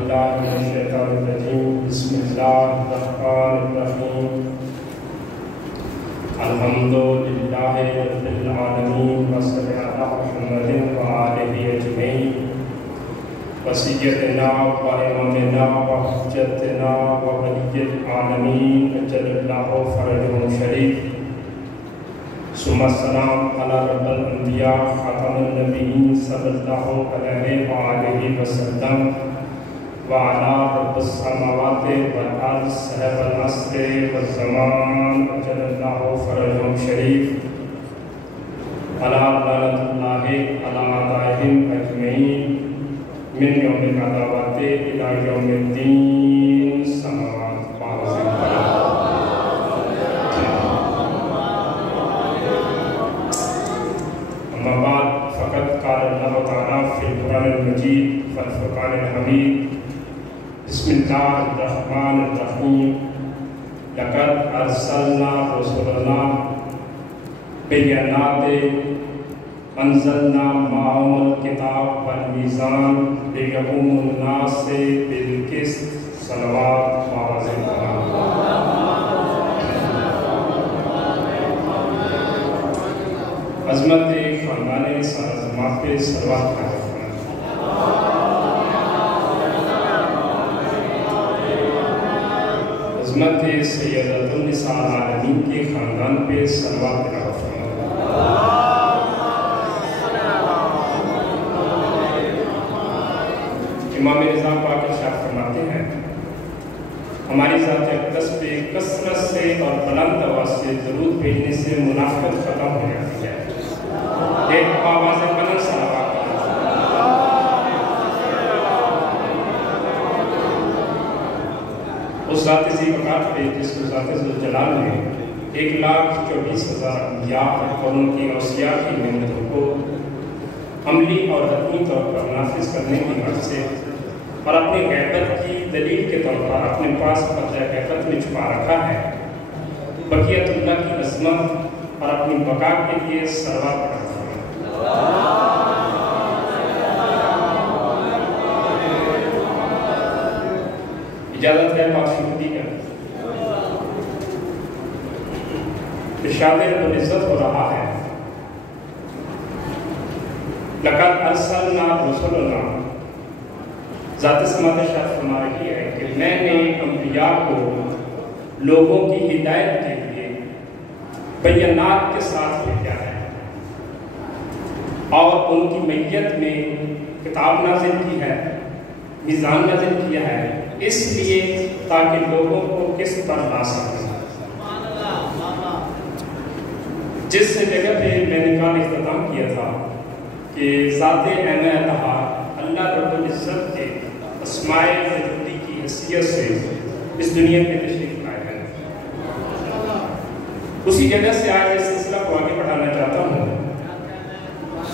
بسم اللہ الرحمن الرحیم الحمدللہ رب العالمین وصلی علی محمد وآلہ اجمعین وسیدنا و امامنا و حجتنا و ولی العالمین اجل اللہ فرجہ شریف ثم السلام علی رب الانبیاء خاتم النبیین صلی اللہ علیہ وآلہ وسلم وعلى رب السماوات والارض صاحب العصر والزمان اجل اللہ فرجهم شریف علی لعنۃ اللہ علی اعدائهم اجمعین من یوم العداوۃ الی یوم الدین سماوات اما بعد فقد قال اللہ تعالی فی القرآن المجید والفرقان الحمید بسم اللہ الرحمن الرحیم لقد ارسلنا رسلنا بالبینات انزلنا معهم الکتاب والمیزان لیقوم الناس بالقسط صلوات عظمت خاندان سرزمات پہ صلوات کا عظمت سیدۃ النساء العالمین کے خاندان پہ صلوات امام رضا پاک ارشاد فرماتے ہیں ہماری ذات اقدس پہ کثرت سے اور بلند آواز سے درود بھیجنے سے منافقت ختم ہو جاتی ہے ایک آواز بلند صلوات اس ذات ذی وقار پہ جس کو ذات ذوالجلال نے 1,24,000 انبیاء اور ان کی اوصیاء کی محنتوں کو عملی اور حتمی طور پر نافذ کرنے کی غرض سے اور اپنی غیبت کی دلیل کے طور پر اپنے پاس پردہ غیبت میں چھپا رکھا ہے بقیت اللہ کی عظمت اور اپنی بقا کے لیے صلوات پڑھا اجازت ہے پاک شکری کا ارشاد رب العزت ہو رہا ہے لقد ارسلنا رسلنا ذات سماعت ارشاد فرما رہی ہے کہ میں نے انبیاء کو لوگوں کی ہدایت کے لیے بینات کے ساتھ بھیجا ہے اور ان کی میت میں کتاب نازل کی ہے میزان نازل کیا ہے اس لیے تاکہ لوگوں کو کس پر لا سکیں جس جگہ پہ میں نے کال اختتام کیا تھا کہ ذات الہٰ اللہ رب العزت کے اسماء وجودی کی حیثیت سے اس دنیا میں تشریف لائے ہیں اسی جگہ سے آج اس سلسلہ کو آگے بڑھانا چاہتا ہوں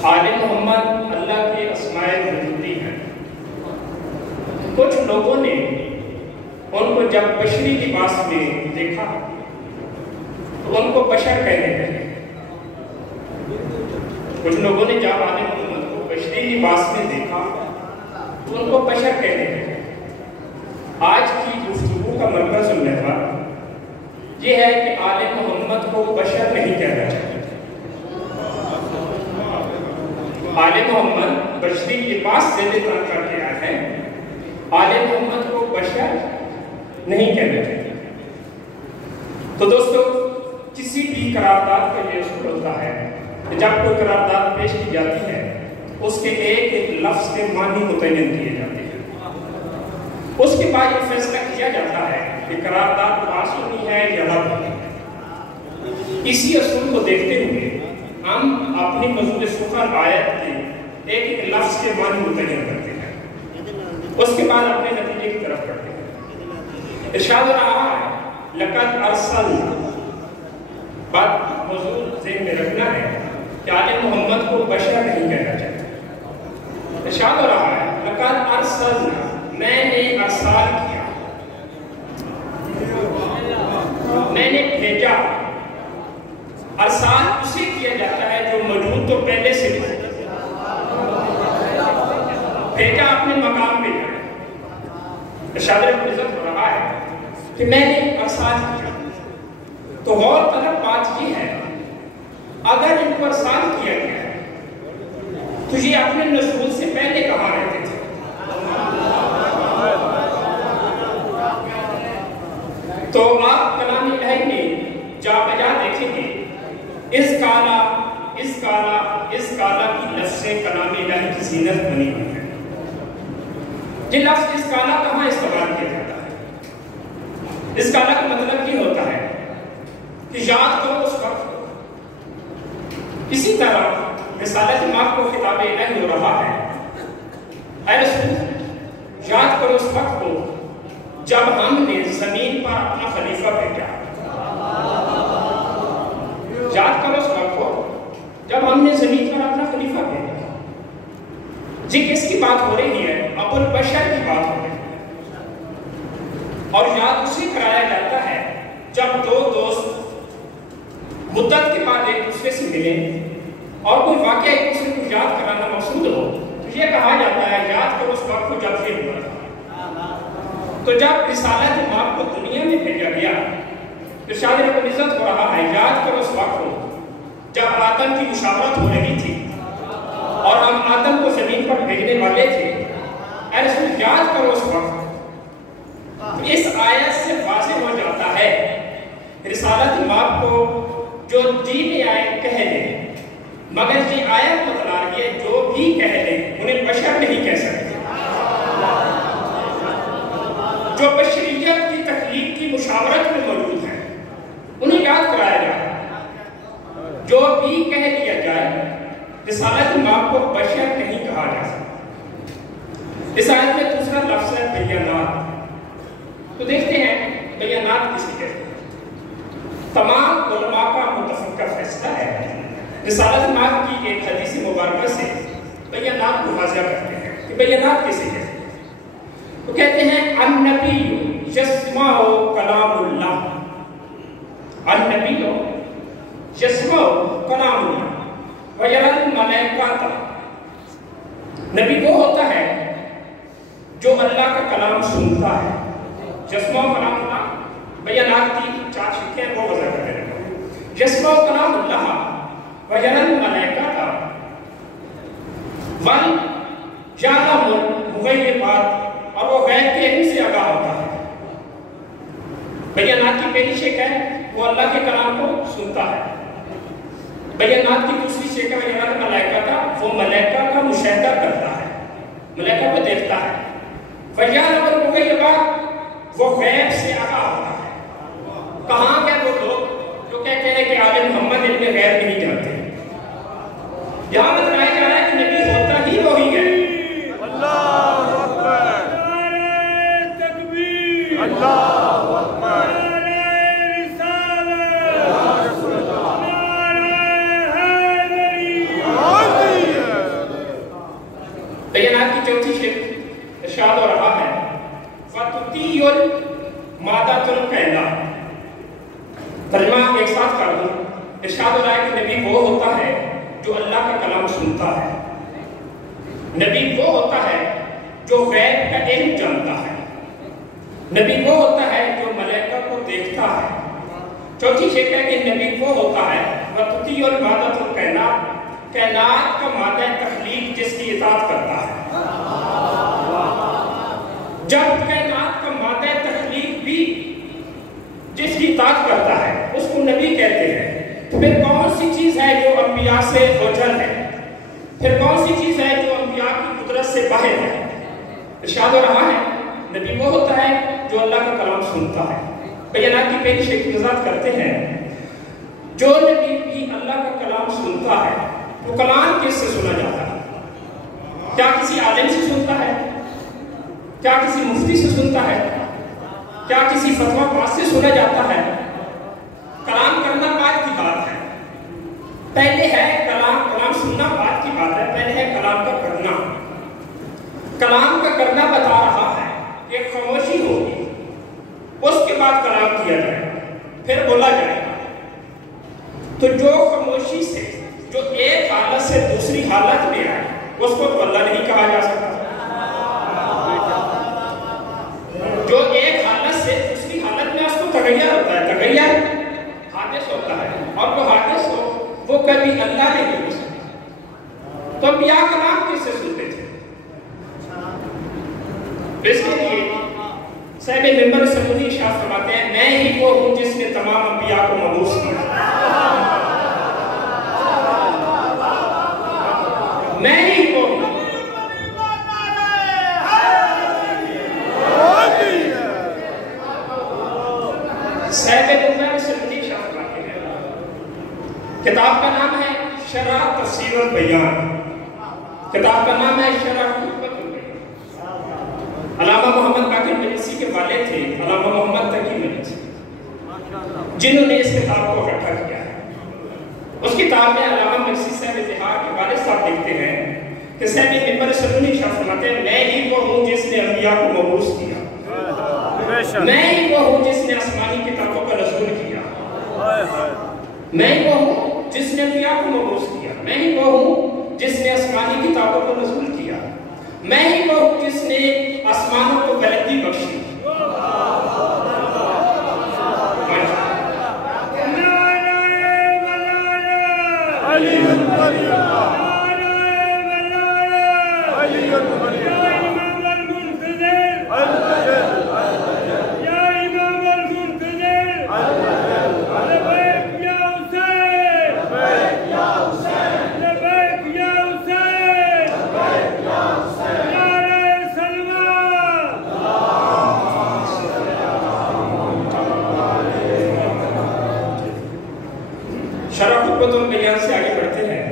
آل محمد اللہ کے اسماء وجودی ہیں کچھ لوگوں نے ان کو جب بشری لباس میں دیکھا تو ان کو بشر کہنے لگے کچھ لوگوں نے جب آل محمد کو بشری لباس میں دیکھا تو ان کو بشر کہنے لگے آج کی گفتگو کا مرکز محور یہ ہے کہ آل محمد کو بشر نہیں کہنا چاہیے آل محمد بشری لباس سے نکال کر کے آئے ہیں آل محمد کو بشر نہیں کہنا چاہیے تو دوستو کسی بھی قرارداد کا یہ اصول ہوتا ہے کہ جب کوئی قرارداد پیش کی جاتی ہے اس کے ایک ایک لفظ کے معنی متعین کیے جاتے ہیں اس کے بعد یہ فیصلہ کیا جاتا ہے کہ قرارداد پاس ہونی ہے یا رد ہونی ہے اسی اصول کو دیکھتے ہوئے ہم اپنی مضمون سخن آیت کے ایک ایک لفظ کے معنی متعین کرتے ہیں اس کے بعد اپنے نتیجے کی طرف پڑھتے ہیں ارشاد رہا ہے لقد ارسلنا بات موضوع ذہن میں رکھنا ہے کہ آل محمد کو بشر نہیں کہنا چاہیے ارشاد رہا ہے لقد ارسلنا میں نے ارسال کیا میں نے بھیجا ارسال اسے کیا جاتا ہے جو موجود تو پہلے سے بھیجا اپنے مقام پہ جائے ارشاد العزت ہو رہا ہے کہ میں نے ارسال کیا. تو غور طلب بات یہ ہے اگر ان کو ارسال کیا گیا ہے تو یہ اپنے نزول سے پہلے کہاں رہتے تھے؟ تو آپ کلام الہی میں جا بجا دیکھیں گے اس کالا کی لفظیں کلام الہی کی زینت بنی ہوئی ہے. یہ لفظ اس کالا کہاں استعمال کیا جاتا ہے؟ اس کالا کا مطلب یہ ہوتا ہے کہ یاد کرو اس وقت کو. اسی طرح رسالت ماہ کو خطاب الہی ہو رہا ہے اے رسول یاد کرو اس وقت کو جب ہم نے زمین پر اپنا خلیفہ بھیجا. یاد کرو اس وقت کو جب ہم نے زمین پر اپنا خلیفہ بھیجا. جی کس کی بات ہو رہی ہے؟ ابو البشر کی بات ہو رہی ہے. اور یاد اسے کرایا جاتا ہے جب دو دوست مدت کے بعد ایک دوسرے سے ملیں اور کوئی واقعہ ایک دوسرے کو یاد کرانا مقصود ہو تو یہ کہا جاتا ہے یاد کرو اس وقت کو جب یہ ہوا تھا. تو جب رسالت ماہ کو دنیا میں بھیجا گیا ارشاد العزت ہو رہا ہے یاد کرو اس وقت کو جب آدم کی مشاورت ہو رہی تھی اور ہم آدم کو زمین پر بھیجنے والے تھے. اے رسول یاد کرو اس وقت. اس آیت سے واضح ہو جاتا ہے رسالت ماہ کو جو دین آیت کہہ دیں مگر یہ آیت بتلا رہی ہے جو بھی کہہ دیں انہیں بشر نہیں کہہ سکتے. جو بشریت کی تخلیق کی مشاورت میں موجود ہیں انہیں یاد کرایا جائے. جو بھی کہہ دیا جائے رسالت ماہ کو بشر نہیں کہا جا سکتا. اس آیت میں دوسرا لفظ ہے بیانات. تو دیکھتے ہیں بیانات کسی کہتے ہیں. تمام علماء کا متفقہ فیصلہ ہے رسالت ماہ کی ایک حدیث مبارکہ سے بیانات کو واضح کرتے ہیں کہ بیانات کسی کہتے ہیں. تو کہتے ہیں النبی یسمع کلام اللہ. النبی یسمع کلام اللہ وَيَرَى الْمَلَائِكَةَ. نبی وہ ہوتا ہے جو اللہ کا کلام سنتا ہے. یسمع کلام اللہ بیانات کی 4 شکیں وہ وضع کر رہے ہیں. یسمع کلام اللہ وَيَرَى الْمَلَائِكَةَ وَيَعْلَمُ الْغَيْبَاتَ. اور وہ غیب کے علم سے آگاہ ہوتا ہے. بیانات کی پہلی شک ہے وہ اللہ کے کلام کو سنتا ہے. بیانات کی دوسری شک ہے ملائکہ کا وہ ملائکہ کا مشاہدہ کرتا ہے ملائکہ کو دیکھتا ہے. وَيَعْلَمُ الْغَيْبَاتَ وہ غیب سے آگاہ ہوتا ہے. کہاں گئے وہ لوگ جو کہتے ہیں کہ آل محمد علم غیب نہیں جانتے؟ یہاں بتایا جا رہا ہے کہ نبی ہوتا ہی وہی ہے. اللہ اکبر تکبیر اللہ اکبر بیانات کی چوتھی شک ارشاد ہو رہا ہے فَتُطِيُّ الْمَادَةُ الْقَيْلَةُ. ترجمہ ایک ساتھ کر دوں. ارشاد ہو رہا ہے کہ نبی وہ ہوتا ہے جو اللہ کا کلام سنتا ہے. نبی وہ ہوتا ہے جو غیب کا علم جانتا ہے. نبی وہ ہوتا ہے جو ملائکہ کو دیکھتا ہے. چوتھی شک ہے کہ نبی وہ ہوتا ہے وَتُطِيُّ الْمَادَةُ الْقَيْلَةُ کائنات کا مادہ تخلیق جس کی اطاعت کرتا ہے. جب کائنات کا مادہ تخلیق بھی جس کی اطاعت کرتا ہے اس کو نبی کہتے ہیں. پھر کون سی چیز ہے جو انبیاء سے اوجھل ہے؟ پھر کون سی چیز ہے جو انبیاء کی قدرت سے باہر ہے؟ ارشاد ہو رہا ہے نبی وہ ہوتا ہے جو اللہ کا کلام سنتا ہے. بیانات کی پہلی شک وضاحت کرتے ہیں جو نبی بھی اللہ کا کلام سنتا ہے تو کلام کس سے سنا جاتا ہے؟ کیا کسی عالم سے سنتا ہے؟ کیا کسی مفتی سے سنتا ہے؟ کیا کسی فتویٰ باز سے سنا جاتا ہے؟ کلام کرنا بات کی بات ہے. پہلے ہے کلام سننا بات کی بات ہے. پہلے ہے کلام کا کرنا. کلام کا کرنا بتا رہا ہے کہ خاموشی ہوگی اس کے بعد کلام کیا جائے گا پھر بولا جائے گا. تو جو خاموشی سے جو ایک حالت سے دوسری حالت میں آئے اس کو تو اللہ نہیں کہا جا سکتا. تو اس کے لیے صاحب ممبر سمودی ارشاد فرماتے ہیں میں ہی وہ ہوں جس نے تمام انبیاء کو مبعوث کیا، میں ہی وہ ہوں۔ صاحب ممبر سمودی ارشاد فرماتے ہیں کتاب کا نام ہے شرح تفسیر البیان، کتاب کا نام ہے شرح حکمت البیان۔ علامہ محمد باقر مجلسی کے والد تھے علامہ محمد تقی مجلسی، جنہوں نے اس کتاب کو اکٹھا کیا ہے۔ اس کتاب میں علامہ مجلسی صاحب اظہار کے والد صاحب لکھتے ہیں کہ صاحب ممبر سمودی ارشاد فرماتے ہیں میں ہی وہ ہوں جس نے انبیاء کو مبعوث کیا، میں ہی وہ ہوں جس نے آسمانی کتابوں کا نزول کیا، میں ہی وہ ہوں جس نے انبیاء کو مبعوث کیا، میں ہی وہ ہوں جس نے آسمانی کتابوں کو نزول کیا، میں ہی وہ ہوں جس نے آسمانوں کو بلندی بخشی۔ شرح حکمت البیان سے آگے بڑھتے ہیں۔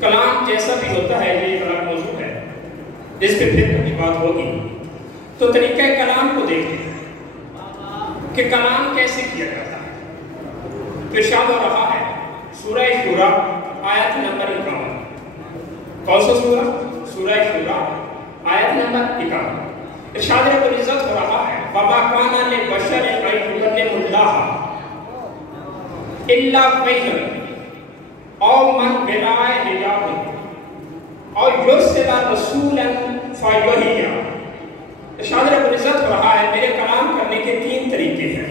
کلام جیسا بھی ہوتا ہے یہ کلام موضوع ہے، اس پہ پھر کبھی بات ہوگی۔ تو طریقہ کلام کو دیکھیں کہ کلام کیسے کیا جاتا ہے۔ ارشاد ہو رہا ہے سورہ شورا آیت نمبر 51۔ کون سا سورہ؟ سورہ شورا آیت نمبر 51۔ ارشاد رب العزت ہو رہا ہے وَمَا كَانَ لِبَشَرٍ أَن يُكَلِّمَهُ اللَّهُ إِلَّا وَحْيًا أَوْ مِنْ وَرَاءِ حِجَابٍ أَوْ يُرْسِلَ رَسُولًا فَيُوحِيَهُ۔ ارشاد رب العزت ہو رہا ہے میرے کلام کرنے کے 3 طریقے ہیں۔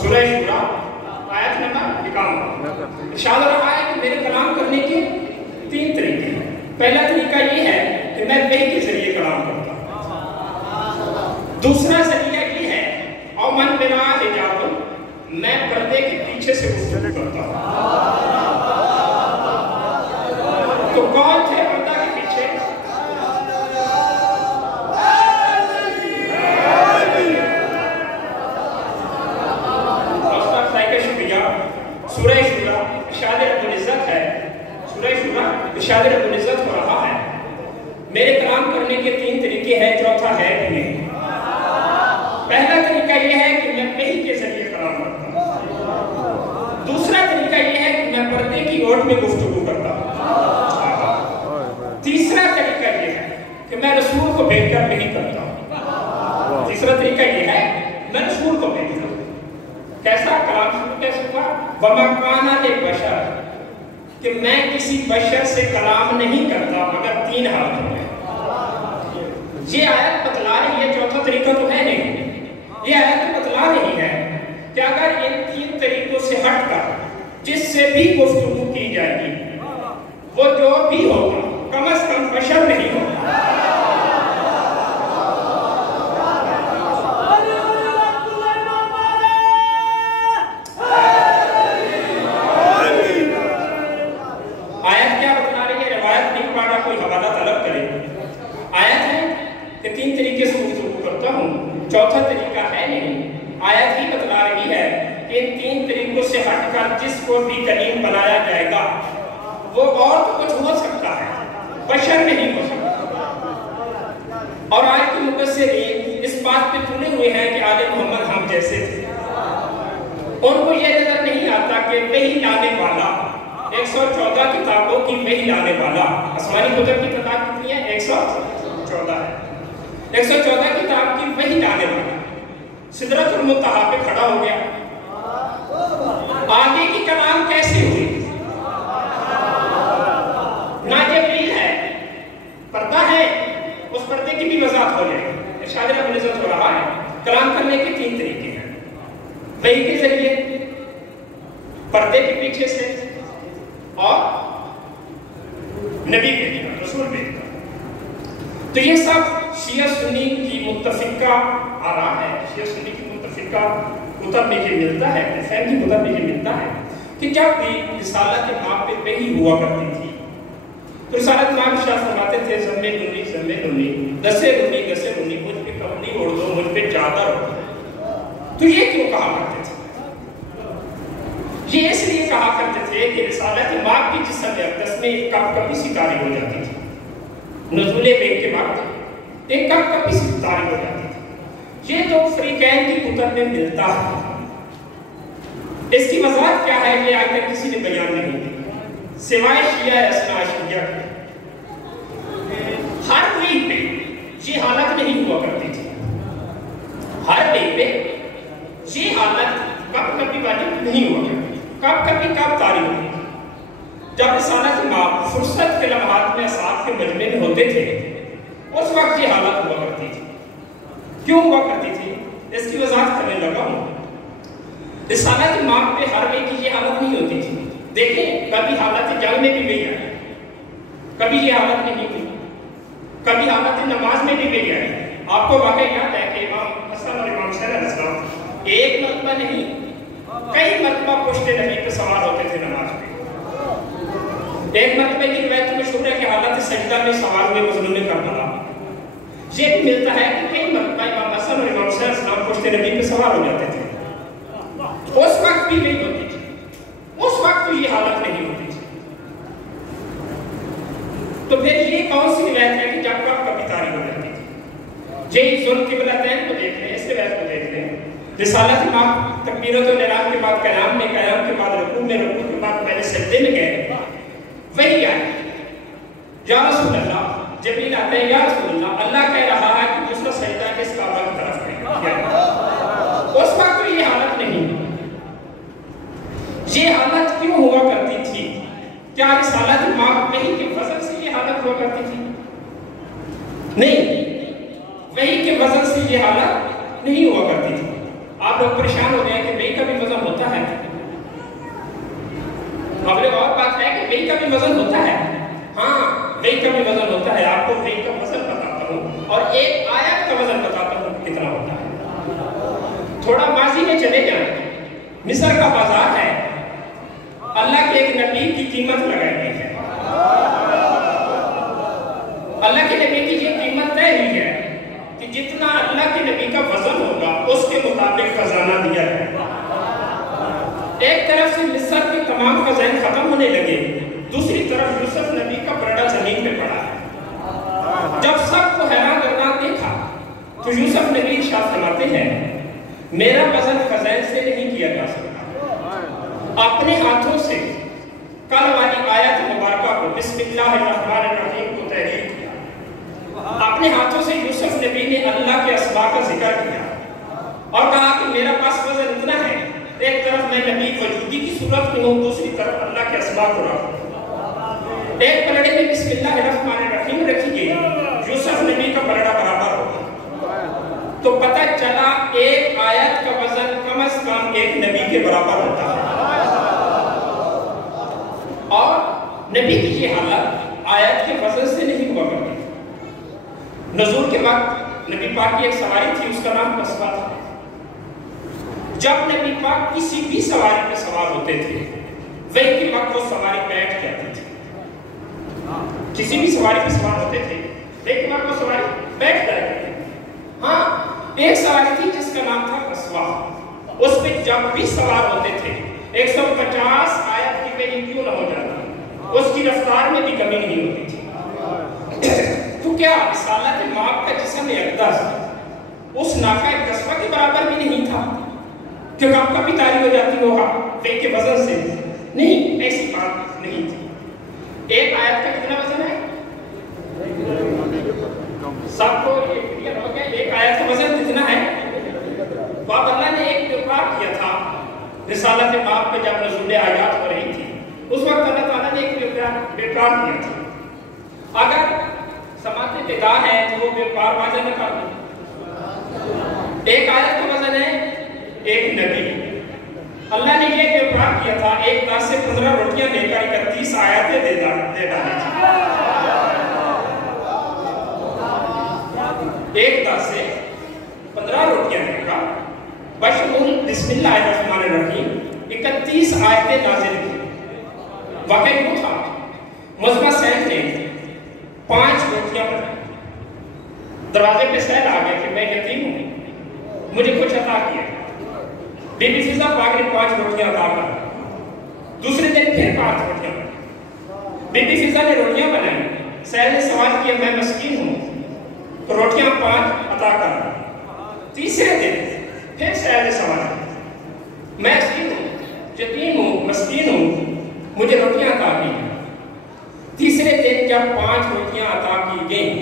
سورہ شورا آیت نمبر 51۔ ارشاد ہو رہا ہے کہ میرے کلام کرنے کے 3 طریقے ہیں۔ پہلا طریقہ یہ ہے کہ میں وحی کے ذریعے کلام کرتا ہوں۔ دوسرا ذریعہ یہ ہے أَوْ مِنْ وَرَاءِ حِجَابٍ، میں پردے کے پیچھے سے گفتگو کرتا ہوں۔ تو کون تھے پردہ کے پیچھے؟ سورہ شورا ارشاد رب العزت ہے، سورہ شورا ارشاد رب العزت ہو رہا ہے میرے کلام کرنے کے 3 طریقے ہیں، چوتھا ہے نہیں۔ پہلا طریقہ یہ ہے کہ میں وحی کے ذریعے کلام کرتا ہوں۔ دوسرا طریقہ یہ ہے کہ میں پردے کی اوٹ میں گفتگو کرتا ہوں۔ تیسرا طریقہ یہ ہے کہ میں رسول کو بھیج کر وحی کرتا ہوں۔ تیسرا طریقہ یہ ہے میں رسول کو بھیجتا ہوں۔ کیسا کلام شروع کیسے ہوا؟ وَمَا كَانَ لِبَشَرٍ، کہ میں کسی بشر سے کلام نہیں کرتا مگر 3 حالتوں میں۔ یہ آیت بتلا رہی ہے، چوتھا طریقہ تو ہے نہیں، یہ آیت بتلا رہی ہے کہ اگر ان 3 طریقوں سے ہٹ کر جس سے بھی گفتگو کی جائے گی وہ جو بھی ہوگا کم از کم بشر نہیں ہوگا۔ کوئی حوالہ طلب کرے، آیت ہے کہ 3 طریقے سے گفتگو کرتا ہوں، چوتھا طریقہ ہے نہیں۔ آیت ہی بتلا رہی ہے کہ ان 3 طریقوں سے ہٹ کر جس کو بھی کلیم بنایا جائے گا وہ اور تو کچھ ہو سکتا ہے، بشر نہیں ہو سکتا۔ اور آیت کے مفسرین اس بات پہ تلے ہوئے ہیں کہ آل محمد ہم جیسے تھے۔ ان کو یہ نظر نہیں آتا کہ وحی لانے والا 114 کتابوں کی وحی لانے والا، آسمانی کتب کی تعداد کتنی ہے؟ 114 ہے۔ 114 کتاب کی وحی لانے والا سدرۃ المنتہا پہ کھڑا ہو گیا۔ آگے کی کلام کیسے ہوئی؟ نہ جبریل ہے، پردہ ہے، اس پردے کی بھی وضاحت ہو جائے گی۔ ارشاد رب العزت ہو رہا ہے کلام کرنے کے 3 طریقے ہیں، وحی کے ذریعے، پردے کے پیچھے سے، اور نبی بھیجنا، رسول بھیجنا۔ تو یہ سب شیعہ سنی کی متفقہ آراء ہے، شیعہ سنی کی متفقہ کتب میں یہ ملتا ہے، فہم کی کتب میں یہ ملتا ہے کہ جب بھی رسالت ماں پہ ہی ہوا کرتی تھی تو رسالت ماں شاہ فرماتے تھے زمے ننی دسے رنی مجھ پہ کپڑی اوڑھ دو، مجھ پہ چادر اوڑھ دو۔ تو یہ کیوں کہا کرتے تھے؟ یہ اس لیے کہا کرتے تھے کہ رسالت ماں کی جسم اقدس میں ایک کپ کپی سی تاری ہو جاتی تھی، نزول بیگ کے وقت ایک کپ کپی سی تاری ہو جاتی تھی۔ یہ تو فریقین کی کتب میں ملتا ہے۔ اس کی وضاحت کیا ہے یہ آج تک کسی نے بیان نہیں کی سوائے شیعہ اثنا عشریہ کے۔ ہر ویک پہ یہ حالت نہیں ہوا کرتی تھی، ہر ویک پہ یہ حالت کب کبھی والی نہیں ہوا کرتی، کب کبھی کب تاری ہوتی تھی جب رسالت ماں فرصت کے لمحات میں اصحاب کے مجمع میں ہوتے تھے، اس وقت یہ حالت ہوا کرتی تھی۔ کیوں ہوا کرتی تھی اس کی وضاحت کرنے لگا ہوں۔ رسالت ماں پہ ہر ایک کی یہ حالت نہیں ہوتی تھی۔ دیکھیں کبھی حالت جنگ میں بھی گئی ہے، کبھی یہ حالت نہیں ہوئی، کبھی حالت نماز میں بھی گئی ہے۔ آپ کو واقعی یاد ہے کہ امام حسن اور امام حسین علیہ السلام ایک مرتبہ نہیں کئی مرتبہ پشت نبی پہ سوار ہوتے تھے نماز پہ۔ ایک مرتبہ کی روایت مشہور ہے کہ حالت سجدہ میں سوار ہوئے مظلوم کربلا۔ یہ بھی ملتا ہے کہ کئی مرتبہ امام حسن اور امام حسین علیہ السلام پشت نبی پہ سوار ہو جاتے تھے۔ اس وقت بھی نہیں ہوتی تھی، اس وقت تو یہ حالت نہیں ہوتی تھی۔ تو پھر یہ کون سی روایت ہے کہ جب کب کبھی تاری ہو جاتی تھی؟ یہ ذل قبلتین کو دیکھ لیں، اس روایت کو دیکھ لیں۔ رسالت ماں تکبیرت الانام کے بعد قیام میں، قیام کے بعد رکوع میں، رکوع کے بعد پہلے سجدے میں گئے، وہی آئی یا رسول اللہ، جبریل آتے ہیں یا رسول اللہ، اللہ کہہ رہا ہے کہ دوسرا سجدہ کس کعبہ کی طرف ہے۔ اس وقت تو یہ حالت نہیں۔ یہ حالت کیوں ہوا کرتی تھی؟ کیا رسالت ماں وحی کے وزن سے یہ حالت ہوا کرتی تھی؟ نہیں، وحی کے وزن سے یہ حالت نہیں ہوا کرتی تھی۔ آپ لوگ پریشان ہو گئے کہ وحی کا بھی وزن ہوتا ہے۔ اب ایک اور بات ہے کہ وحی کا بھی وزن ہوتا ہے۔ ہاں وحی کا بھی وزن ہوتا ہے، آپ کو وحی کا وزن بتاتا ہوں اور ایک آیت کا وزن بتاتا ہوں کتنا ہوتا ہے۔ تھوڑا ماضی میں چلے جائیں، مصر کا بازار ہے، اللہ کے ایک نبی کی قیمت لگائی گئی ہے، اللہ کے نبی کی یہ قیمت طے ہوئی ہے کہ جتنا اللہ کے نبی کا وزن ہوگا اس کے مطابق خزانہ دیا جائے گا۔ ایک طرف سے مصر کے تمام خزائن ختم ہونے لگے، دوسری طرف یوسف نبی کا برڈا زمین پہ پڑا ہے۔ جب سب کو حیران کرنا دیکھا تو یوسف نبی ارشاد فرماتے ہیں میرا وزن خزائن سے نہیں کیا جا سکتا، اپنے ہاتھوں سے کل والی آیت مبارکہ کو بسم اللہ الرحمن الرحیم کو تحریر کیا، اپنے ہاتھوں سے یوسف نبی نے اللہ کے اسماء کا ذکر کیا اور کہا کہ میرا پاس وزن اتنا ہے، ایک طرف میں نبی وجودی کی صورت میں ہوں، دوسری طرف اللہ کے اسماء کو رکھوں۔ ایک پلڑے میں بسم اللہ الرحمن الرحیم رکھی گئی، یوسف نبی کا پلڑا برابر ہو گیا، تو پتہ چلا ایک آیت کا وزن کم از کم ایک نبی کے برابر ہوتا ہے۔ اور نبی کی یہ حالت آیت کے وزن سے نہیں ہوا کرتی۔ نزول کے وقت نبی پاک کی ایک سواری تھی، اس کا نام قصبہ تھا۔ جب نبی پاک کسی بھی سواری پہ سوار ہوتے تھے وہی کے وقت وہ سواری بیٹھ جاتی تھی۔ کسی بھی سواری پہ سوار ہوتے تھے وہی کے وقت وہ سواری بیٹھ جاتی تھی۔ ہاں ایک سواری تھی جس کا نام تھا قصبہ، اس پہ جب بھی سوار ہوتے تھے 150 آیت کی پیری کیوں نہ ہو جاتی، اس کی رفتار میں بھی کمی نہیں ہوتی تھی۔ تو کیا رسالت ماں کا جسم اقدس اس ناقہ قصبہ کے برابر بھی نہیں تھا کہ کب کبھی تاری ہو جاتی ہوگا وحی کے وزن سے؟ نہیں، ایسی بات نہیں تھی۔ ایک آیت کا کتنا وزن ہے؟ سب کو یہ کلیئر ہو گیا؟ ایک آیت کا وزن کتنا ہے؟ باب اللہ نے ایک وقار کیا تھا رسالت ماں پہ جب نزول آیات ہو رہی تھی، اس وقت اللہ تعالیٰ نے ایک وقار کیا تھا۔ اگر سماعت بدا ہے تو وہ وقار واضح نہ کر دیں۔ ایک آیت کا وزن ہے ایک نبی، اللہ نے یہ وقار کیا تھا ایک 10 سے 15 روٹیاں لے کر 31 آیتیں دے ڈالی تھی۔ ایک دا سے 15 روٹیاں لے کر بشمول بسم اللہ الرحمن الرحیم 31 آیتیں نازل کی. واقعی وہ تھا مزمع سید نے 5 روٹیاں بنائی. دروازے پہ سید آ گیا کہ میں یتیم ہوں, مجھے کچھ عطا کیا. بی بی فضا پاک نے 5 روٹیاں عطا کر. دوسرے دن پھر 5 روٹیاں بنائی. بی بی فضا نے روٹیاں بنائی. سید نے سوال کیا میں مسکین ہوں تو روٹیاں 5 عطا کر. تیسرے دن پھر سید نے سوال کیا میں اسیر ہوں, یتیم ہوں, مسکین ہوں, مجھے روٹیاں عطا کی. تیسرے دن جب 5 روٹیاں عطا کی گئیں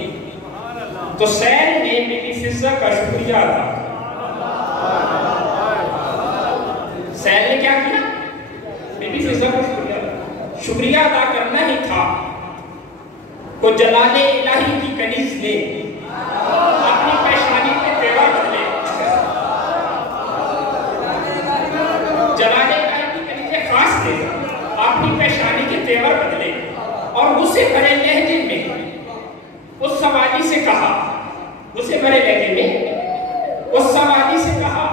تو سید نے بی بی فضا کا شکریہ ادا کیا. سید نے کیا کیا؟ بی بی فضا کا شکریہ ادا کرنا ہی تھا. کو جلال الہی کی کنیز نے اپنی پیشانی کے تیور بدلے. جلال الہی کی کنیز خاص نے اپنی پیشانی کے تیور بدلے اور اسے بڑے لہجے میں اس سوالی سے کہا, اسے بڑے لہجے میں اس سوالی سے کہا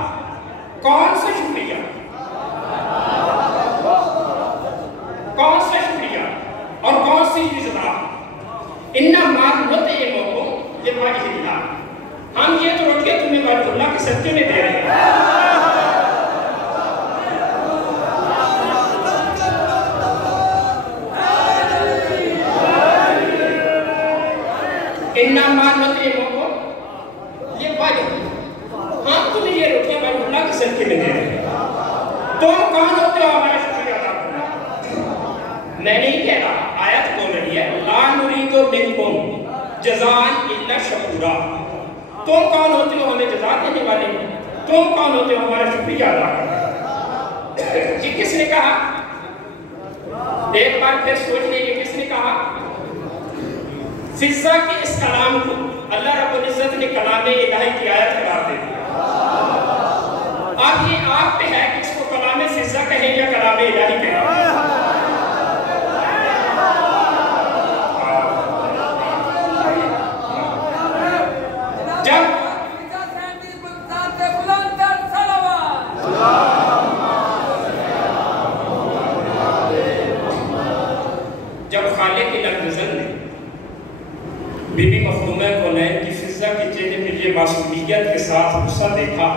کون سا شکریہ, کون سا شکریہ اور کون سی اجزا. انما نطعمکم لوجہ اللہ, ہم یہ تو روٹیاں تمہیں وجہ اللہ کے صدقے میں دے رہے ہیں. انما نطعمکم لوجہ, ہم تمہیں یہ روٹیاں وجہ اللہ کے صدقے میں دے رہے ہیں. تم کون ہوتے ہو ہمارا شکریہ ادا کرنا؟ میں نہیں کہہ رہا, آیت بول رہی ہے لا نرید منکم جزاء الا شکورا. تم کون ہوتے ہو ہمیں جزا دینے والے؟ تم کون ہوتے ہو ہمارا شکریہ ادا کرنا؟ یہ کس نے کہا؟ ایک بار پھر سوچ لیجیے کس نے کہا؟ فضا کے اس کلام کو اللہ رب العزت نے کلام الہی کی آیت قرار دے دیا. اب یہ آپ پہ ہے کہ اس کو کلام فضا کہیں یا کلام الہی کہیں. جب خالق العزت نے بی بی مخدومہ کونین کی فضا کے چہرے پہ یہ معصومیت کے ساتھ غصہ دیکھا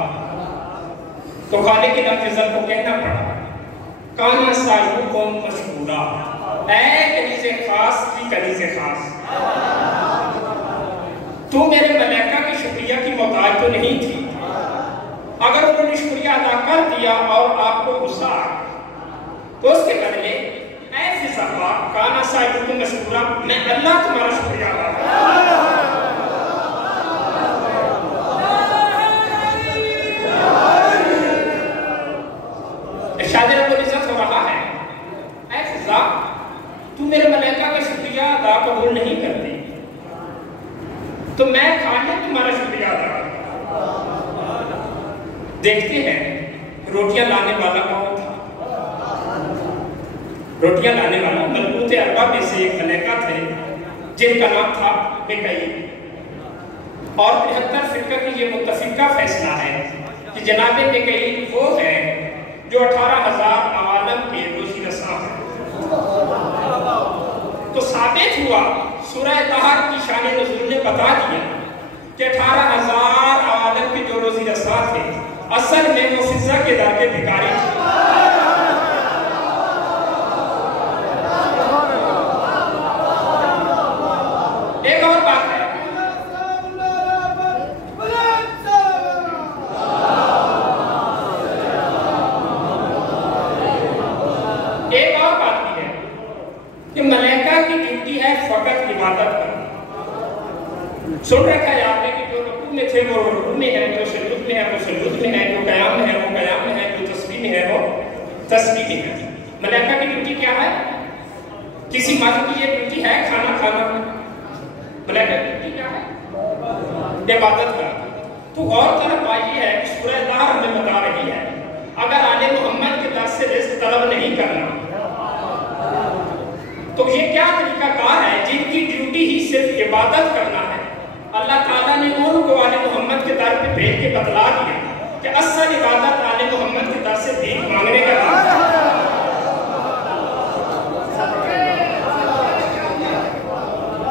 تو خالق العزت کو کہنا پڑا کانا صاحبکم مشکورا, اے کنیز خاص کی کنیز خاص, تو میرے ملائکہ کی شکریہ کی محتاج تو نہیں تھی. اگر انہوں نے شکریہ ادا کر دیا اور آپ کو غصہ آ گیا تو اس کے بدلے اے فضا پاک کانا صاحبکم مشکورا, میں اللہ تمہارا شکریہ ادا کرتا ہوں. ارشاد رب العزت ہو رہا ہے اے فضا تو میرے ملائکہ کا شکریہ ادا قبول نہیں کرتی تو میں خالق تمہارا شکریہ ادا کرتا. دیکھتے ہیں روٹیاں لانے والا کون تھا. روٹیاں لانے والا ملکوت اربع میں سے ایک ملائکہ تھے جن کا نام تھا میکائیل. اور 73 فرقہ کی یہ متفقہ فیصلہ ہے کہ جناب میکائیل وہ ہے جو 18,000 عوالم کے روزی رساں ہے. تو ثابت ہوا سورہ طہر کی شان نزول نے بتا دیا کہ 18,000 عوالم کے جو روزی رساں تھے اصل میں وہ فضا کے در کے بھکاری تھے. ایک اور بات ہے, ایک اور بات بھی ہے کہ ملائکہ کی ڈیوٹی ہے فقط عبادت کرنا. سن رکھا ہے آپ نے کہ جو رکوع میں تھے وہ رکوع میں ہے, جو سجود میں ہے وہ سجود میں ہے, جو قیام میں ہے وہ قیام میں ہے, جو تسبیح میں ہے وہ تسبیح میں ہے. ملائکہ کی ڈیوٹی کیا ہے؟ کسی مرد کی یہ ڈیوٹی ہے کھانا کھانا. ملائکہ کی ڈیوٹی کیا ہے؟ عبادت کرنا. تو غور طرف آئی ہے کہ سورہ طہر ہمیں بتا رہی ہے اگر آل محمد کے در سے رزق طلب نہیں کرنا تو یہ کیا طریقہ کار ہے جن کی ڈیوٹی ہی صرف عبادت کرنا ہے. اللہ تعالیٰ نے ان کو آل محمد کے در پہ بھیج کے بتلا دیا کہ اصل عبادت آل محمد کے در سے بھیک مانگنے کا کام ہے۔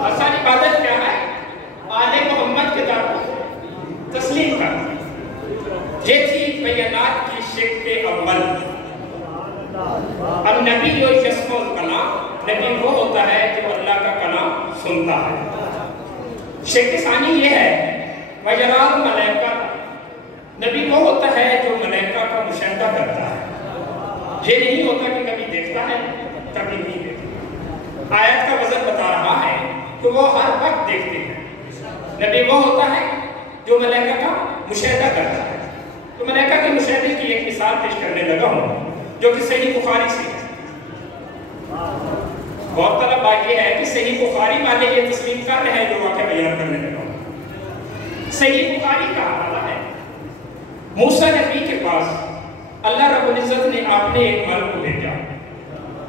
اصل عبادت کیا ہے؟ آل محمد کے در پہ تسلیم کرنا۔ یہ تھی بیانات کی شق اول۔ اب نبی جو یسمع الکلام، نبی وہ ہوتا ہے جو اللہ کا کلام سنتا ہے۔ شق ثانی یہ ہے وَيَرَى الْمَلَائِكَةَ، نبی وہ ہوتا ہے جو ملائکہ کا مشاہدہ کرتا ہے۔ یہ نہیں ہوتا کہ کبھی دیکھتا ہے کبھی نہیں دیکھتا۔ آیت کا وزن بتا رہا ہے کہ وہ ہر وقت دیکھتے ہیں۔ نبی وہ ہوتا ہے جو ملائکہ کا مشاہدہ کرتا ہے۔ تو ملائکہ کے مشاہدے کی ایک مثال پیش کرنے لگا ہوں جو کہ صحیح بخاری سے ہے۔ غور طلب بات یہ ہے کہ صحیح بخاری والے یہ تسلیم کر رہے ہیں جو واقعہ بیان کرنے لگا ہوں۔ صحیح بخاری کا حوالہ ہے موسیٰ نبی کے پاس اللہ رب العزت نے آپ نے ایک ملک کو بھیجا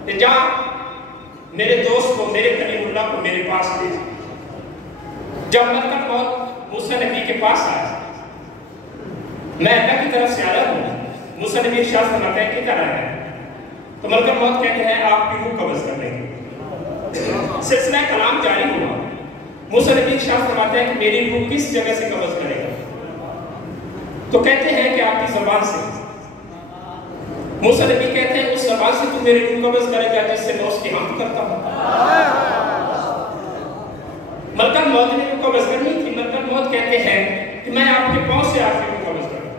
کہ جا میرے دوست کو، میرے کلیم اللہ کو میرے پاس لے۔ جب ملک موت موسیٰ نبی کے پاس آیا، میں اللہ کی طرف سے آیا ہوں، موسیٰ نبی ارشاد فرماتے ہیں کدھر آیا ہے؟ تو ملک موت کہتے ہیں آپ کی روح قبض کر لیں گے۔ سلسلہ کلام جاری ہوا، موسیٰ نبی ارشاد فرماتے ہیں کہ میری روح کس جگہ سے قبض کرے گا؟ تو کہتے ہیں کہ آپ کی زبان سے۔ موسیٰ نبی کہتے ہیں اس زبان سے تو میری روح قبض کرے گا جس سے میں اس کی حمد کرتا ہوں۔ ملک موت نے روح قبض کرنی تھی۔ ملک موت کہتے ہیں کہ میں آپ کے پاؤں سے آپ کی روح قبض کروں۔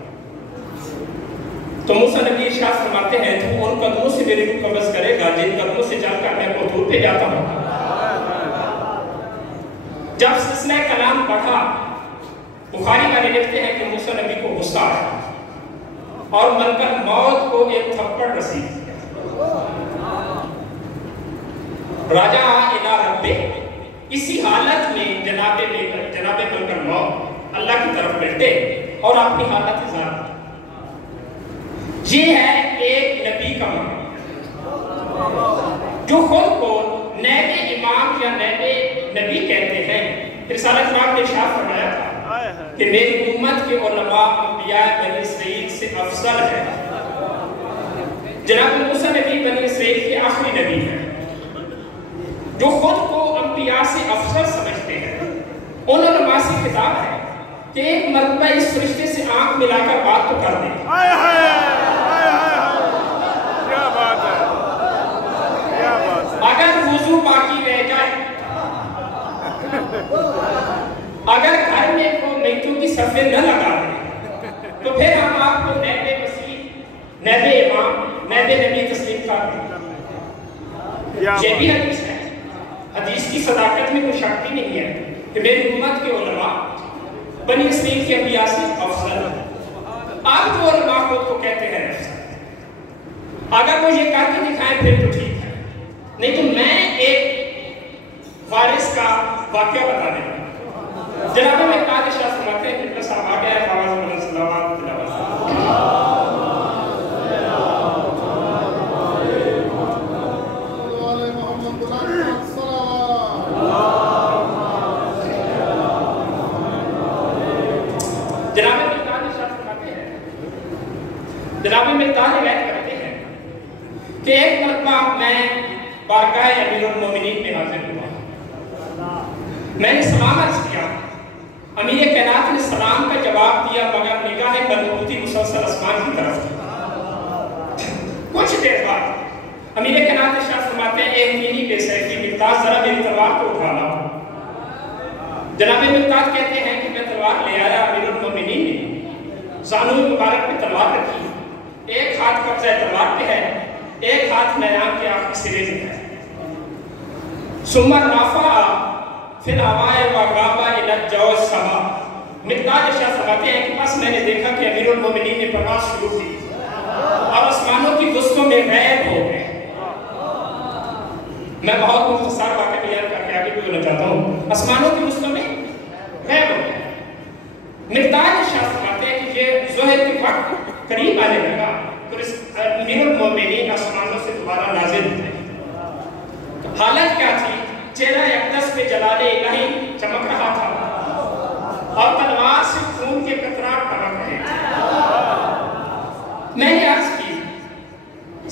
تو موسیٰ نبی ارشاد فرماتے ہیں تو ان قدموں سے میری روح قبض کرے گا جن قدموں سے چل کر میں حضور پہ جاتا ہوں۔ جب سلسلہ کلام بڑھا، بخاری والے لکھتے ہیں کہ موسیٰ نبی کو غصہ آیا اور ملک موت کو ایک تھپڑ رسید راجع الی ربہ۔ اسی حالت میں جناب ملک موت اللہ کی طرف بیٹھے اور اپنی حالت اظہار کی۔ یہ ہے ایک نبی کا مقام جو خود کو نیب امام یا نیب نبی کہتے ہیں۔ رسالت امام نے ارشاد فرمایا تھا کہ میری امت کے علماء انبیاء بنی اسرائیل سے افضل ہے۔ جناب موسیٰ نبی بنی اسرائیل کے آخری نبی ہیں جو خود کو انبیاء سے افضل سمجھتے ہیں۔ ان علماء سے خطاب ہے کہ ایک مرتبہ اس فرشتے سے آنکھ ملا کر بات تو کر دیں۔ اگر وضو باقی رہ جائے، اگر گھر میں کوئی میتوں کی صفیں نہ لگا دیں تو پھر ہم آپ کو نیب مسیح، نیب امام، نیب نبی تسلیم کر دیں۔ یہ بھی حدیث ہے۔ حدیث کی صداقت میں کوئی شک بھی نہیں ہے کہ میری امت کے علماء بنی اسرائیل کے انبیاء سے افضل ہیں۔ آپ تو علماء خود کو کہتے ہیں افضل، اگر وہ یہ کر کے دکھائیں پھر تو ٹھیک ہے، نہیں تو میں ایک وارث کا واقعہ بتا دیں۔ جناب میں قاضی شاہ فرماتے ہیں کہ صاحب آ گیا ہے فواز محمد صلوات جناب مقدار روایت کرتے ہیں کہ ایک مرتبہ میں بارگاہ امیر المومنین میں حاضر ہوا۔ میں نے سلام عرض کیا، امیر کائنات نے سلام کا جواب دیا مگر نگاہ ملکوتی مسلسل آسمان کی طرف تھی۔ کچھ دیر بعد امیر کائنات ارشاد فرماتے ہیں ایک مینی بے سیفی مقدار ذرا میری تلوار کو اٹھا لاؤ۔ جناب مقدار کہتے ہیں کہ میں تلوار لے آیا، امیر المومنین نے زانو مبارک پہ تلوار رکھی، ایک ہاتھ قبضہ تلوار پہ ہے، ایک ہاتھ نیام کے آخری سرے میں ہے۔ سمر رافع پھر ہوائے وغابہ الجو السما۔ مقدار ارشاد فرماتے ہیں کہ بس میں نے دیکھا کہ امیر المومنین نے پرواز شروع کی اور آسمانوں کی وسطوں میں غائب ہو گئے۔ میں بہت مختصر واقعہ بیان کر کے آگے بڑھنا چاہتا ہوں۔ آسمانوں کی وسطوں میں غائب ہو گئے۔ مقدار ارشاد فرماتے ہیں کہ یہ ظہر کے وقت قریب آنے لگا تو امیر المومنین آسمانوں سے دوبارہ نازل ہوئے۔ حالت کیا تھی؟ چہرہ اقدس پہ جلال الہی چمک رہا تھا۔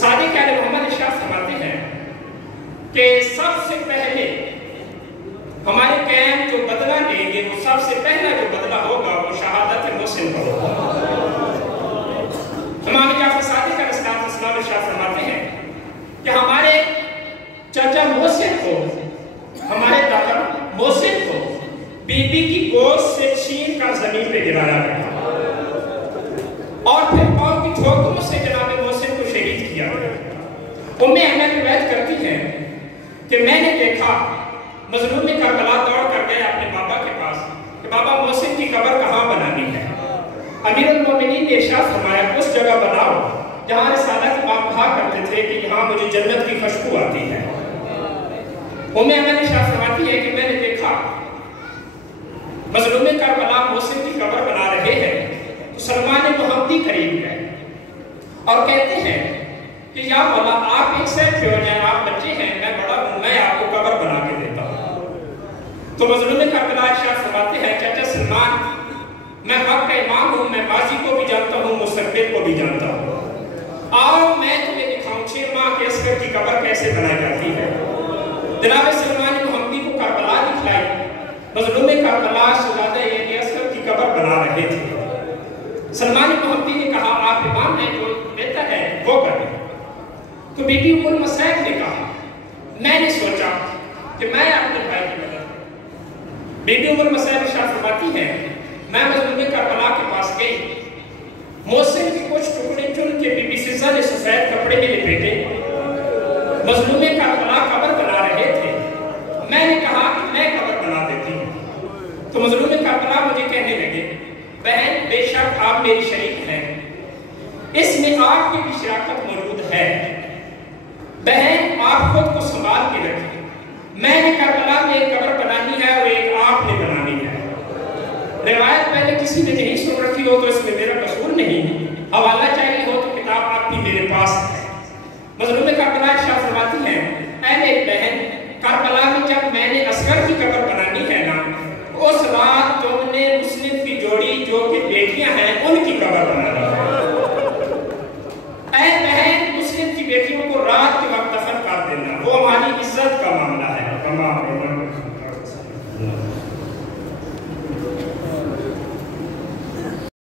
صادق آل محمد ارشاد فرماتے ہیں کہ سب سے پہلے ہمارے قیام جو بدلہ لیں گے وہ سب سے پہلا جو بدلہ ہوگا وہ شہادت محسن کا ہوگا۔ امام جعفر صادق علیہ السلام ارشاد فرماتے ہیں کہ ہمارے چچا محسن کو، ہمارے دادا محسن کو بی بی کی گوشت سے چھین کر زمین پہ گرایا گیا اور پھر پاؤں کی ٹھوکروں سے جناب محسن کو شہید کیا گیا۔ ام ایمن روایت کرتی ہیں کہ میں نے دیکھا مظلوم کربلا دوڑ کر گئے اپنے بابا کے پاس کہ بابا محسن کی قبر کہاں بنانی ہے؟ امیر المومنین نے ارشاد فرمایا اس جگہ بناؤ جہاں رسالہ کے باپ کہا کرتے تھے کہ یہاں مجھے جنت کی خوشبو آتی ہے۔ ام ایمن ارشاد فرماتی ہے کہ میں نے دیکھا مظلوم کربلا محسن کی قبر بنا رہے ہیں تو سلمان محمدی قریب گئے اور کہتے ہیں کہ یا مولا آپ ایک سیف ہو جائیں، آپ بچے ہیں، میں بڑا ہوں، میں آپ کو قبر بنا کے دیتا ہوں۔ تو مظلوم کربلا ارشاد فرماتے ہیں چچا سلمان، میں حق کا امام ہوں، میں ماضی کو بھی جانتا ہوں، مستقبل کو بھی جانتا ہوں، آؤ میں تمہیں دکھاؤں 6 ماہ کے عسکر کی قبر کیسے بنائی جاتی ہے۔ جناب سلمان محمدی کو کربلا دکھلائی، مظلوم کربلا شہزادہ یعنی عسکر کی قبر بنا رہے تھے۔ سلمان محمدی نے کہا آپ امام ہیں، جو بہتر ہے وہ کریں۔ تو بی بی ام المصائب نے کہا میں نے سوچا کہ میں اپنے بھائی کی مدد کروں۔ بی بی ام المصائب ارشاد فرماتی ہیں میں مظلوم کربلا کے پاس گئی، محسن کے کچھ ٹکڑے چن کے بی بی سزا نے سفید کپڑے میں لپیٹے، مظلوم کربلا قبر بنا رہے تھے، میں نے کہا کہ میں قبر بنا دیتی ہوں۔ تو مظلوم کربلا مجھے کہنے لگے بہن بے شک آپ میری شریک ہیں، اس میں آپ کی بھی شراکت موجود ہے، بہن آپ خود کو سنبھال کے رکھیں، میں نے کربلا میں ایک قبر بنانی ہے اور ایک آپ نے بنانی ہے۔ روایت پہلے کسی نے نہیں سن رکھی ہو تو اس میں میرا قصور نہیں، حوالہ چاہیے ہو تو کتاب آپ کی میرے پاس ہے۔ مظلوم کربلا ارشاد فرماتی ہیں اے میری بہن، کربلا میں جب میں نے اصغر کی قبر بنانی ہے نا، اس رات تم نے مسلم کی جوڑی جو کہ بیٹیاں ہیں ان کی قبر بنانی ہے۔